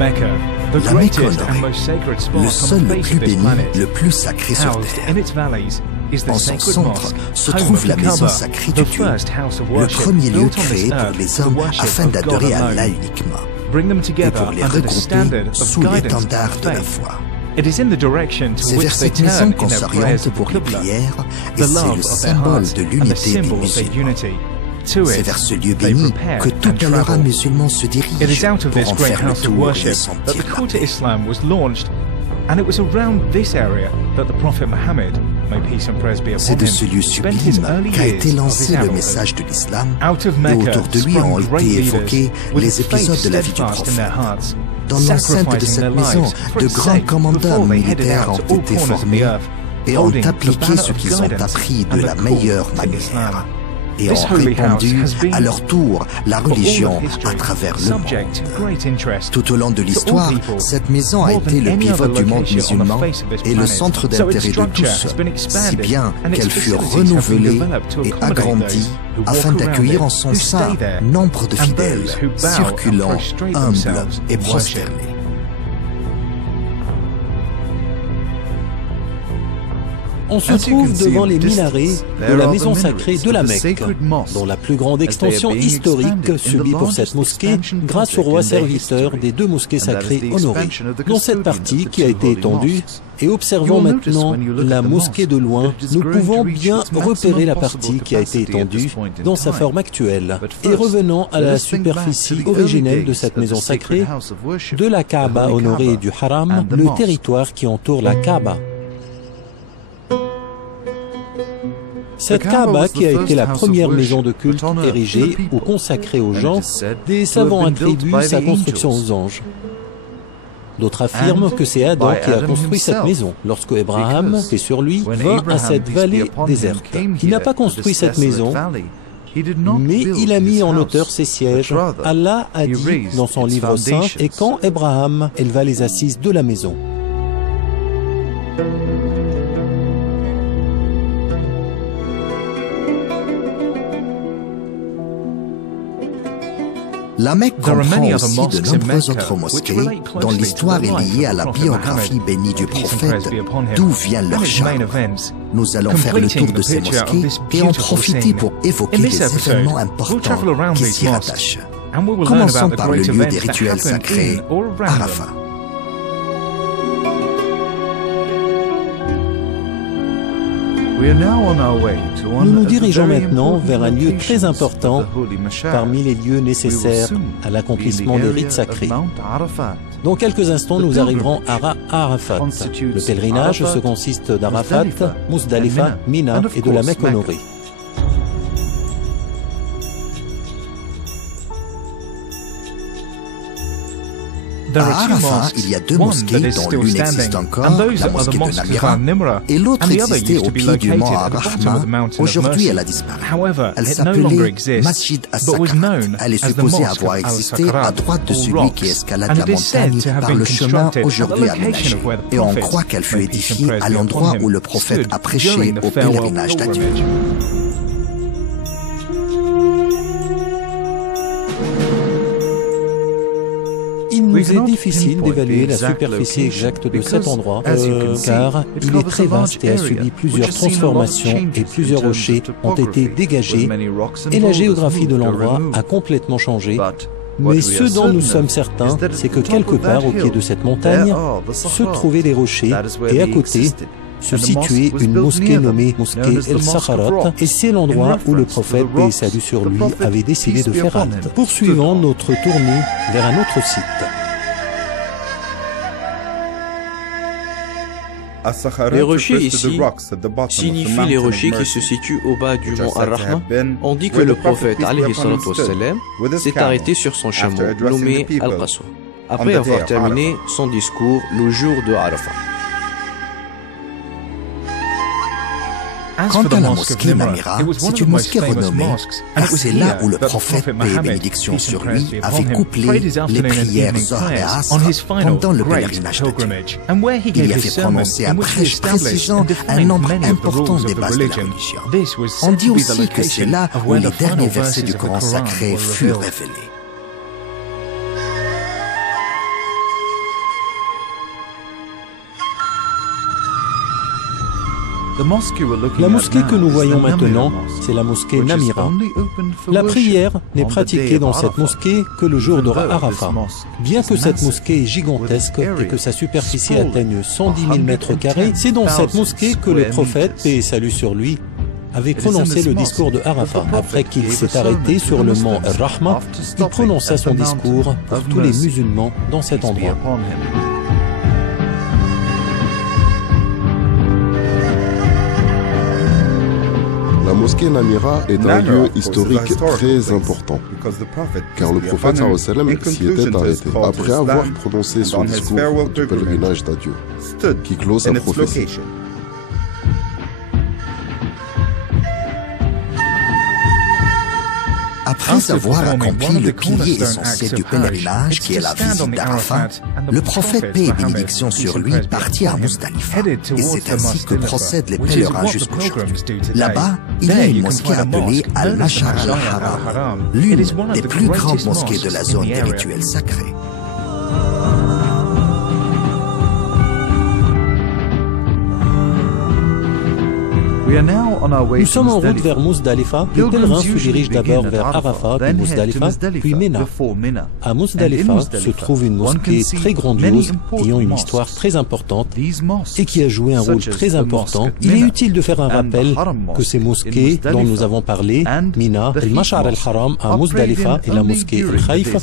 La Mecque honorée, le sol le plus béni, le plus sacré sur terre. En son centre se trouve la maison sacrée de Dieu, le premier lieu créé pour les hommes afin d'adorer Allah uniquement et pour les regrouper sous l'étendard de la foi. C'est vers cette maison qu'on s'oriente pour les prières et c'est le symbole de l'unité des musulmans. C'est vers ce lieu béni que tout pèlerin musulman se dirige pour en faire le tour et sentir la paix. C'est de ce lieu sublime qu'a été lancé le message de l'islam et autour de lui ont été évoqués les épisodes de la vie du prophète. Dans l'enceinte de cette maison, de grands commandants militaires ont été formés et ont appliqué ce qu'ils ont appris de la meilleure manière et ont répandu à leur tour la religion à travers le monde. Tout au long de l'histoire, cette maison a été le pivot du monde musulman et le centre d'intérêt de tous, si bien qu'elle fut renouvelée et agrandie afin d'accueillir en son sein nombre de fidèles, circulants, humbles et prosternés. On se trouve devant les minarets de la maison sacrée de la Mecque, dont la plus grande extension historique subit pour cette mosquée grâce au roi serviteur des deux mosquées sacrées honorées, dont cette partie qui a été étendue. Et observons maintenant la mosquée de loin, nous pouvons bien repérer la partie qui a été étendue dans sa forme actuelle. Et revenons à la superficie originelle de cette maison sacrée, de la Kaaba honorée et du Haram, le territoire qui entoure la Kaaba. Cette Kaaba, qui a été la première maison de culte érigée ou consacrée aux gens, des savants attribuent sa construction aux anges. D'autres affirment que c'est Adam qui a construit cette maison, lorsque Abraham, paix sur lui, vint à cette vallée déserte. Il n'a pas construit cette maison, mais il a mis en hauteur ses sièges. Allah a dit dans son livre saint, « Et quand Abraham éleva les assises de la maison ». La Mecque comprend aussi de nombreuses autres mosquées dont l'histoire est liée à la biographie bénie du prophète, d'où vient leur charme. Nous allons faire le tour de ces mosquées et en profiter pour évoquer les événements importants qui s'y rattachent. Commençons par le lieu des rituels sacrés, Arafat. Nous nous dirigeons maintenant vers un lieu très important parmi les lieux nécessaires à l'accomplissement des rites sacrés. Dans quelques instants, nous arriverons à Arafat. Le pèlerinage se consiste d'Arafat, Muzdalifa, Mina et de la Mecque honorée. À Arafat, il y a deux mosquées dont l'une existe encore, la mosquée de Namira, et l'autre existait au pied du mont Ar-Rahma. Aujourd'hui, elle a disparu. Elle s'appelait Masjid as-Sakrat. Elle est supposée avoir existé à droite de celui qui escalade la montagne par le chemin aujourd'hui aménagé. Et on croit qu'elle fut édifiée à l'endroit où le prophète a prêché au pèlerinage d'adieu. Il nous est difficile d'évaluer la superficie exacte de cet endroit, car il est très vaste et a subi plusieurs transformations et plusieurs rochers ont été dégagés et la géographie de l'endroit a complètement changé. Mais ce dont nous sommes certains, c'est que quelque part au pied de cette montagne se trouvaient des rochers et à côté se situait une mosquée nommée Mosquée El-Sakharat, et c'est l'endroit où le prophète, paix et salut sur lui, avait décidé de faire halte. Poursuivons notre tournée vers un autre site. Les rochers ici signifient les rochers qui se situent au bas du mont Ar-Rahma. On dit que le prophète s'est arrêté sur son chameau, nommé Al-Qaswa, après avoir terminé son discours le jour de Arafat. Quant à la mosquée Namira, c'est une mosquée renommée, car c'est là où le prophète, paix et bénédiction sur lui, avait couplé les prières Zohr et Asr pendant le pèlerinage de Dieu. Il y avait prononcé un prêche précisant un nombre important des bases de la religion. On dit aussi que c'est là où les derniers versets du Coran sacré furent révélés. La mosquée que nous voyons maintenant, c'est la mosquée Namira. La prière n'est pratiquée dans cette mosquée que le jour de Arafat. Bien que cette mosquée est gigantesque et que sa superficie atteigne 110 000 mètres carrés, c'est dans cette mosquée que le prophète, paix et salut sur lui, avait prononcé le discours de Arafat. Après qu'il s'est arrêté sur le mont Rahma, il prononça son discours pour tous les musulmans dans cet endroit. La mosquée Namira est un lieu historique très important, car le prophète sallam s'y était arrêté après avoir prononcé son discours du pèlerinage d'adieu, qui clôt sa prophétie. Après avoir accompli le pilier essentiel du pèlerinage, qui est la visite d'Arafat, le prophète, paix et bénédiction sur lui, partit à Muzdalifa. Et c'est ainsi que procèdent les pèlerins jusqu'aujourd'hui. Là-bas, il y a une mosquée appelée Al-Mash'ar al-Haram, l'une des plus grandes mosquées de la zone des rituels sacrés. Nous sommes en route vers Muzdalifa. Les pèlerins se dirigent d'abord vers Arafat, puis Muzdalifa, puis Meque. À Muzdalifa se trouve une mosquée très grandiose, ayant une histoire très importante et qui a joué un rôle très important. Il est utile de faire un rappel que ces mosquées dont nous avons parlé, Mina, Al-Mash'ar al-Haram à Muzdalifa et la mosquée Al-Khaïfa,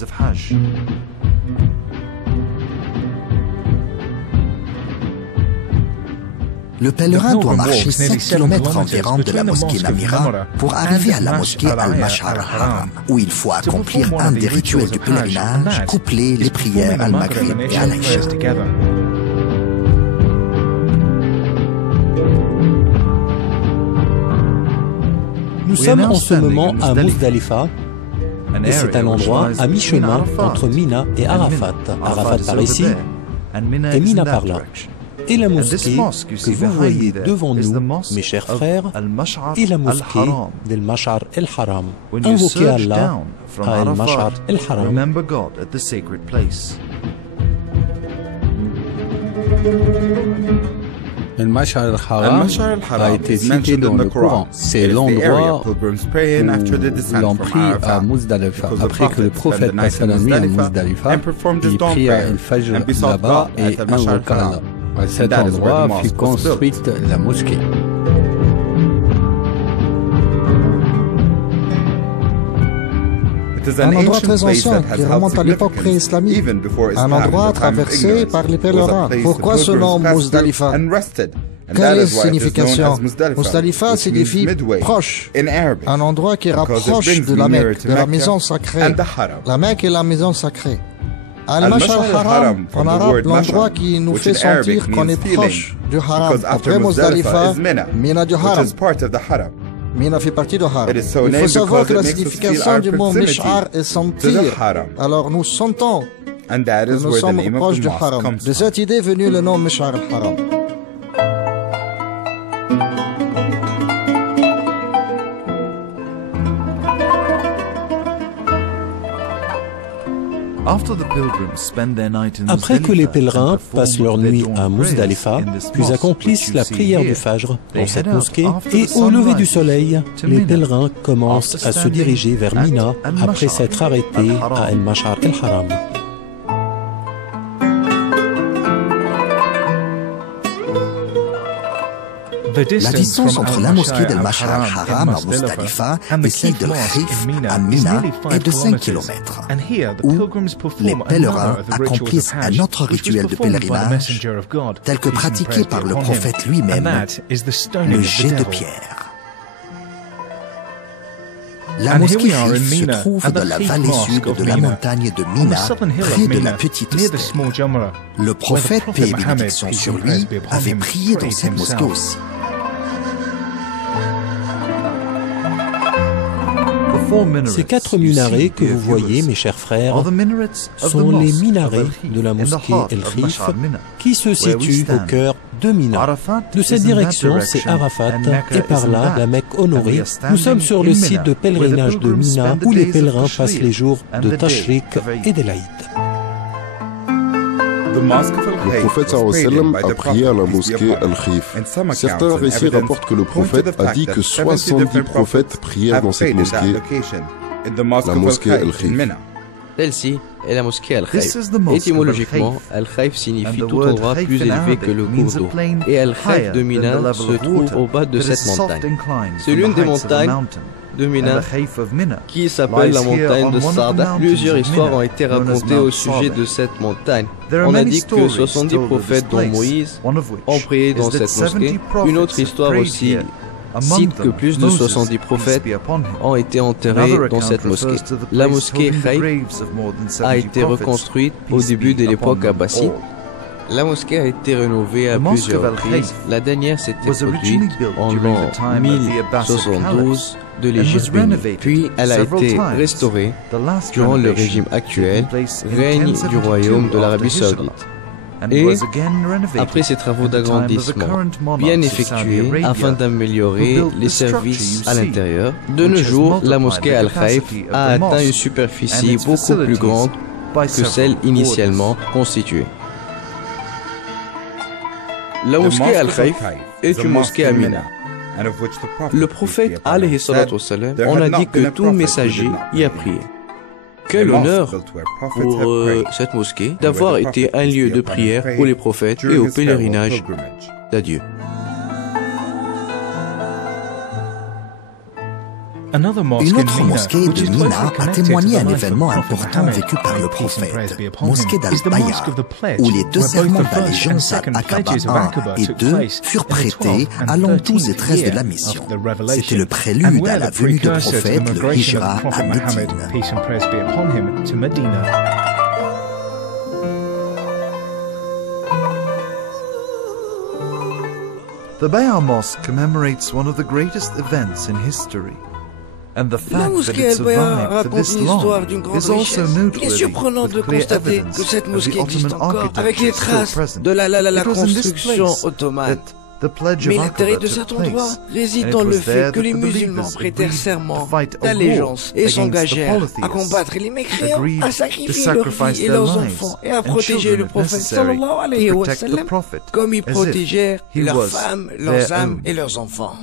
le pèlerin doit marcher 7 km environ de la mosquée Namira pour arriver à la mosquée Al-Mash'ar al-Haram, où il faut accomplir un des rituels du pèlerinage, coupler les prières al-Maghrib et à l'Aïcha. Nous sommes en ce moment à Muzdalifa, et c'est un endroit à mi-chemin entre Mina et Arafat. Arafat par ici et Mina par là. Et la mosquée que vous voyez devant nous, mes chers frères, est la mosquée d'Al-Mash'ar al-Haram. Invoquez Allah à Al-Mash'ar al-Haram. Al-Mash'ar al-Haram a été cité dans le Coran. C'est l'endroit où l'on prie à Muzdalifa. Après que le prophète passe la nuit à Muzdalifa, il prie à Al-Fajr là-bas et invoque Allah. À cet endroit fut construite la mosquée. Un endroit très ancien qui remonte à l'époque pré-islamique. Un endroit traversé par les pèlerins. Pourquoi ce nom Muzdalifa? Quelle est sa signification? Muzdalifa signifie proche, un endroit qui rapproche de la Mecque, de la maison sacrée. La Mecque est la maison sacrée. Al-Mash'ar al-Haram, en arabe, l'endroit qui nous fait sentir qu'on est proche du Haram. Après Muzdalifa, Mina du Haram. Mina fait partie du Haram. Il faut savoir que la signification du mot Mish'ar est sentir. Alors nous sentons que nous sommes proches du Haram. De cette idée est venu le nom Mish'ar al-Haram. Après que les pèlerins passent leur nuit à Muzdalifa, puis accomplissent la prière du Fajr dans cette mosquée, et au lever du soleil, les pèlerins commencent à se diriger vers Mina après s'être arrêtés à Al-Mash'ar al-Haram. La distance entre la mosquée d'Al-Mash'ar al-Haram à Muzdalifa et celle de Khaïf à Mina est de 5 km, où les pèlerins accomplissent un autre rituel de pèlerinage, tel que pratiqué par le prophète lui-même, le jet de pierre. La mosquée Khaïf se trouve dans la vallée sud de la montagne de Mina, près de la petite stèle. Le prophète, paix et bénédiction sur lui, avait prié dans cette mosquée aussi. Ces 4 minarets que vous voyez, mes chers frères, sont les minarets de la mosquée El-Khif qui se situe au cœur de Mina. De cette direction, c'est Arafat et par là, la Mecque honorée. Nous sommes sur le site de pèlerinage de Mina où les pèlerins passent les jours de Tashrik et de l'Aïd. Le prophète sallam a prié à la mosquée Al-Khif. Certains récits rapportent que le prophète a dit que 70 prophètes prièrent dans cette mosquée, la mosquée Al-Khif. Celle-ci est la mosquée Al-Khaif. Étymologiquement, Al-Khaif signifie tout endroit plus élevé que le cours d'eau. Et Al-Khaif de Mina se trouve au bas de cette montagne. C'est l'une des montagnes de Mina qui s'appelle la montagne de Sarda. Plusieurs histoires ont été racontées au sujet de cette montagne. On a dit que 70 prophètes dont Moïse ont prié dans cette mosquée. Une autre histoire aussi cite que plus de 70 prophètes ont été enterrés dans cette mosquée. La mosquée Khaif a été reconstruite au début de l'époque abbasside. La mosquée a été rénovée à plusieurs reprises. La dernière s'était produite en l'an 1072 de l'Égypte bénie. Puis elle a été restaurée durant le régime actuel, règne du royaume de l'Arabie Saoudite. Et après ces travaux d'agrandissement bien effectués afin d'améliorer les services à l'intérieur, de nos jours, la mosquée Al-Khaif a atteint une superficie beaucoup plus grande que celle initialement constituée. La mosquée Al-Khaif est une mosquée à Mina. Le prophète alayhi salatu wassalam, on a dit que tout messager y a prié. Quel honneur pour cette mosquée d'avoir été un lieu de prière pour les prophètes et au pèlerinage d'adieu. Une autre mosquée de Mina a témoigné un événement important vécu par le prophète, mosquée d'Al-Baya, où les deux serments d'allégeance à Aqaba 1 et 2 furent prêtés à l'an 12 et 13 de la mission. C'était le prélude à la venue du prophète, le Hijra à Médine. The Bayah Mosque commemorates one of the greatest events in history. And the fact that it survived for this long is also noteworthy. Il est surprenant de constater que cette mosquée existe encore avec les traces de la construction ottomane. Mais l'intérêt de cet endroit réside dans le fait que les musulmans prêtèrent serment d'allégeance et s'engagèrent à combattre les mécréants, à sacrifier leurs vies et leurs enfants et à protéger le prophète sallallahu alayhi wa sallam comme ils protégèrent leurs femmes, leurs âmes et leurs enfants.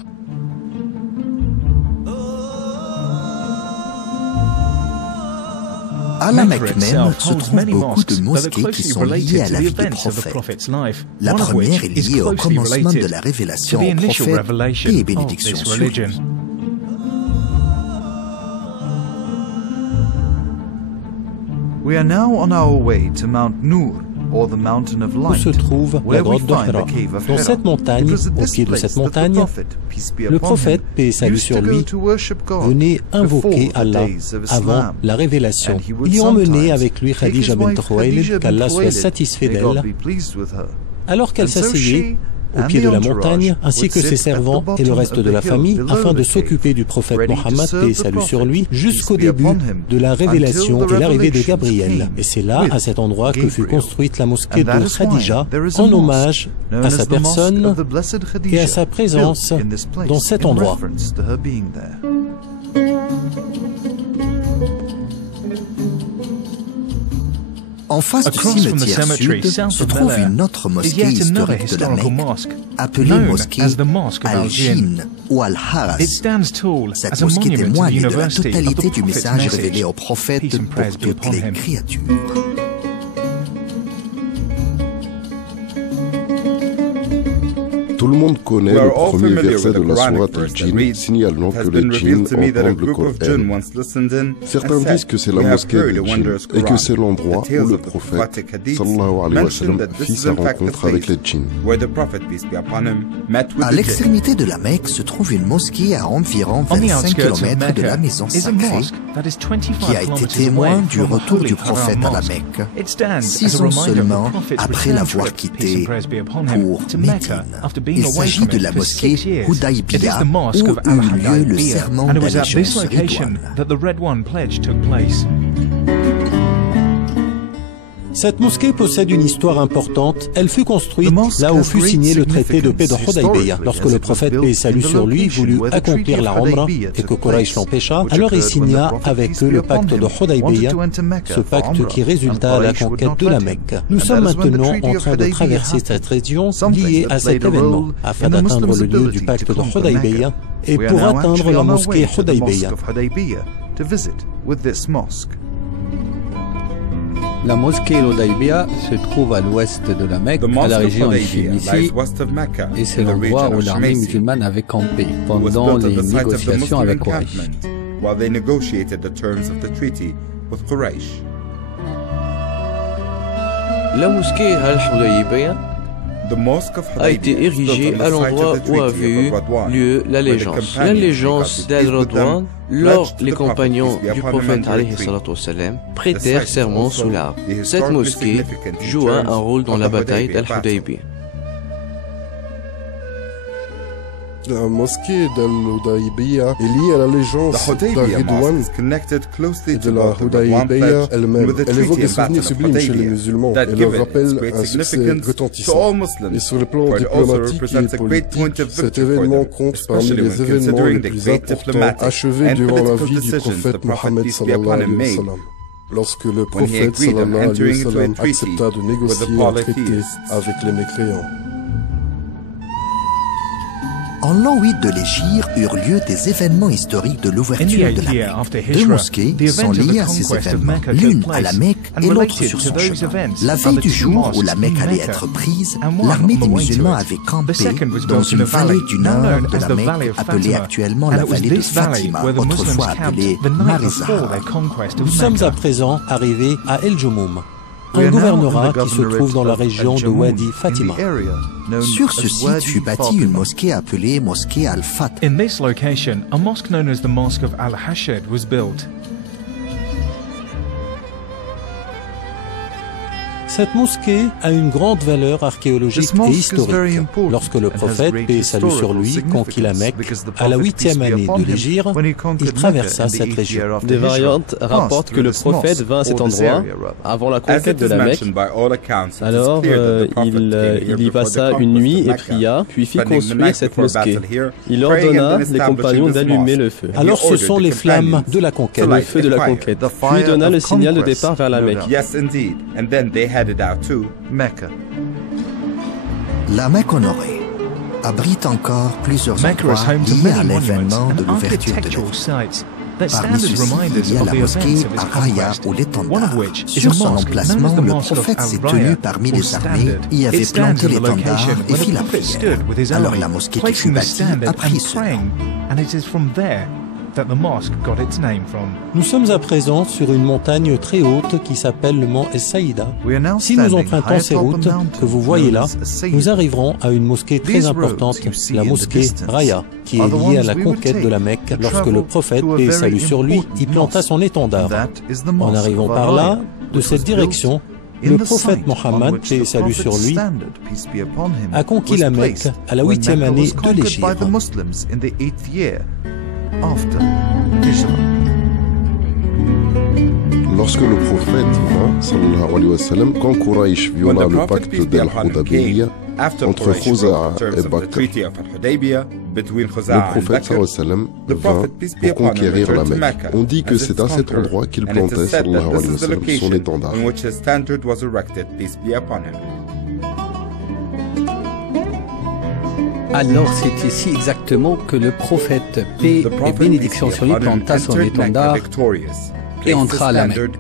À la Mecque même se trouvent beaucoup de mosquées qui sont liées à la vie du prophète. La première est liée au commencement de la révélation au prophète, paix et bénédiction sur lui. We are now on our way to Mount Nur, or the mountain of light, où se trouve la grotte de Hira. Dans cette montagne, au pied de cette montagne, le prophète, paix et salut sur lui, venait invoquer Allah avant la révélation. Il y emmenait avec lui Khadija bint Khuwaylid, qu'Allah soit satisfait d'elle, alors qu'elle s'asseyait au pied de la montagne, ainsi que ses servants et le reste de la famille, afin de s'occuper du prophète Mohammed, paix et salut sur lui, jusqu'au début de la révélation et l'arrivée de Gabriel. Et c'est là, à cet endroit, que fut construite la mosquée de Khadija, en hommage à sa personne et à sa présence dans cet endroit. En face du cimetière sud se trouve une autre mosquée historique de la Mecque, appelée mosquée Al-Jinn ou Al-Haras. Cette mosquée témoigne de la totalité du message révélé au prophète pour toutes les créatures. Tout le monde connaît le premier verset de la sourate Al-Jinn, signalant que les djinns entendent le Coran. Certains disent que c'est la mosquée des djinns et que c'est l'endroit où le prophète sallallahu alayhi wa sallam fit sa rencontre avec les djinns. À l'extrémité de la Mecque se trouve une mosquée à environ 25 km de la maison sacrée qui a été témoin du retour du prophète à la Mecque 6 ans seulement après l'avoir quitté pour Médine. Il s'agit de la mosquée Hudaybiya où eut lieu le serment d'allégeance Ridwan. Cette mosquée possède une histoire importante. Elle fut construite là où fut signé le traité de paix de Hudaybiyah. Lorsque le prophète, paix et salut sur lui, voulut accomplir la Umrah et que Quraysh l'empêcha, alors il signa avec eux le pacte de Hudaybiyah, ce pacte qui résulta à la conquête de la Mecque. Nous sommes maintenant en train de traverser cette région liée à cet événement, afin d'atteindre le lieu du pacte de Hudaybiyah et pour atteindre la mosquée Hudaybiyah. La mosquée Hudaybiyah se trouve à l'ouest de la Mecque, à la région de Tunisie, et c'est l'endroit où l'armée musulmane avait campé pendant les négociations avec Quraysh. La mosquée Al-Hudaybiyah a été érigée à l'endroit où avait eu lieu l'allégeance. L'allégeance d'Al-Radwan, lors les compagnons du prophète prêtèrent serment sous l'arbre. Cette mosquée joua un rôle dans la bataille d'Al-Hudaybiyah. La mosquée d'Al-Hudaybiyah est liée à l'allégeance d'Al-Ridwan et de la Hudaybiyah elle-même. Elle évoque des souvenirs sublimes chez les musulmans et leur rappelle un succès retentissant. Et sur le plan diplomatique et politique, cet événement compte parmi les événements les plus importants achevés durant la vie du prophète Mohammed sallallahu alayhi wa sallam. Lorsque le prophète sallallahu alayhi wa sallam accepta de négocier un traité avec les mécréants. En l'an 8 de l'Hégire eurent lieu des événements historiques de l'ouverture de la Mecque. Deux mosquées sont liées à ces événements, l'une à la Mecque et l'autre sur son chemin. La veille du jour où la Mecque allait être prise, l'armée des musulmans avait campé dans une vallée du nord de la Mecque, appelée actuellement la vallée de Fatima, autrefois appelée Marizah. Nous sommes à présent arrivés à El Joumoum, un gouvernorat qui se trouve dans la région de Wadi Fatima. Sur ce site fut bâtie une mosquée appelée Mosquée Al-Fat. In this location, a mosque known as the Mosque of Al-Hashad was built. Cette mosquée a une grande valeur archéologique et historique. Lorsque le prophète, paix et salut sur lui, conquit la Mecque, à la 8e année de l'Hégire, il traversa cette région. Des variantes rapportent que le prophète vint à cet endroit avant la conquête de la Mecque. Alors, il y passa une nuit et pria, puis fit construire cette mosquée. Il ordonna les compagnons d'allumer le feu. Alors ce sont les flammes de la conquête. Le feu de la conquête. Puis donna le signal de départ vers la Mecque. La Mecque honorée abrite encore plusieurs endroits liés à l'événement de l'ouverture de l'Église. Parmi ceux-ci, il y a la mosquée à Raya ou l'étendard. Sur son emplacement, le prophète s'est tenu parmi les armées, y avait planté l'étendard et fit la prière. Alors la mosquée qui fut bâtie a pris ce nom. Nous sommes à présent sur une montagne très haute qui s'appelle le mont Es-Saïda. Si nous empruntons ces routes que vous voyez là, nous arriverons à une mosquée très importante, la mosquée Raya, qui est liée à la conquête de la Mecque lorsque le prophète, paix et salut sur lui, y planta son étendard. En arrivant par là, de cette direction, le prophète Mohammed, paix et salut sur lui, a conquis la Mecque à la 8e année de l'Hégire. Lorsque le prophète vint, sallallahu alayhi wa sallam, quand Quraysh viola le pacte d'Al-Hudaybiyah entre Khuza'a et Bakr, le prophète sallallahu alayhi wa sallam vint pour conquérir la Mecque. On dit que c'est à cet endroit qu'il plantait sallallahu alayhi wa sallam son étendard. Alors c'est ici exactement que le prophète, paix et bénédiction sur lui, planta son étendard et entra à la Mecque.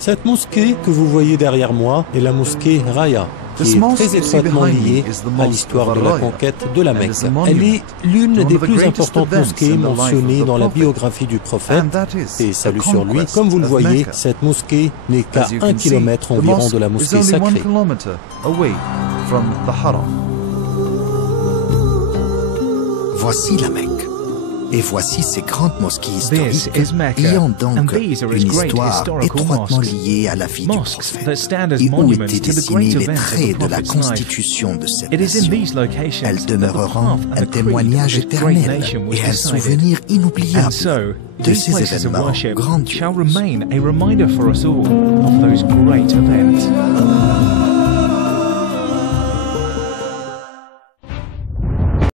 Cette mosquée que vous voyez derrière moi est la mosquée Raya, qui est très étroitement liée à l'histoire de la conquête de la Mecque. Elle est l'une des plus importantes mosquées mentionnées dans la biographie du prophète, et salut sur lui. Comme vous le voyez, cette mosquée n'est qu'à 1 kilomètre environ de la mosquée sacrée. Voici la Mecque. Et voici ces grandes mosquées historiques ayant donc une histoire étroitement liée à la vie du prophète et où étaient dessinés les traits de la constitution de cette nation. Elles demeureront un témoignage éternel et un souvenir inoubliable de ces événements grandioses.